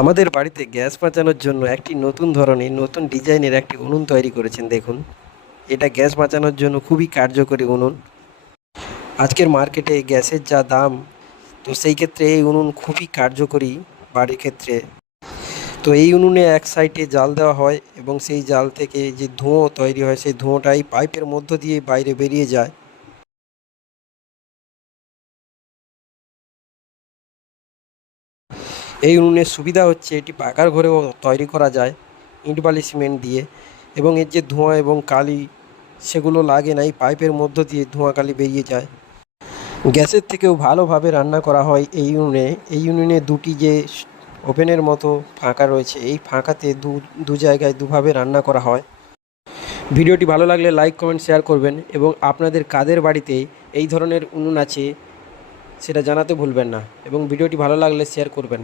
আমাদের বাড়িতে গ্যাস বাঁচানোর জন্য একটি নতুন ধরনের নতুন ডিজাইনের একটি উনুন তৈরি করেছেন দেখুন। এটা গ্যাস বাঁচানোর জন্য খুবই কার্যকরী উনুন। আজকের মার্কেটে গ্যাসের যা দাম, তো সেই ক্ষেত্রে এই উনুন খুবই কার্যকরী বাড়ির ক্ষেত্রে। তো এই উনুনে এক সাইডে জাল দেওয়া হয় এবং সেই জাল থেকে যে ধোঁয়া তৈরি হয় সেই ধোঁয়াটাই পাইপের মধ্য দিয়ে বাইরে বেরিয়ে যায়। এই উনুনের সুবিধা হচ্ছে এটি পাকার ঘরেও তৈরি করা যায় ইট বালি সিমেন্ট দিয়ে, এবং এর যে ধোঁয়া এবং কালি সেগুলো লাগে না, এই পাইপের মধ্য দিয়ে ধোঁয়া কালি বেরিয়ে যায়। গ্যাসের থেকেও ভালোভাবে রান্না করা হয় এই উনুনে। এই উনুনে দুটি যে ওভেনের মতো ফাঁকা রয়েছে, এই ফাঁকাতে দু জায়গায় দুভাবে রান্না করা হয়। ভিডিওটি ভালো লাগলে লাইক কমেন্ট শেয়ার করবেন, এবং আপনাদের কাদের বাড়িতে এই ধরনের উনুন আছে সেটা জানাতে ভুলবেন না, এবং ভিডিওটি ভালো লাগলে শেয়ার করবেন।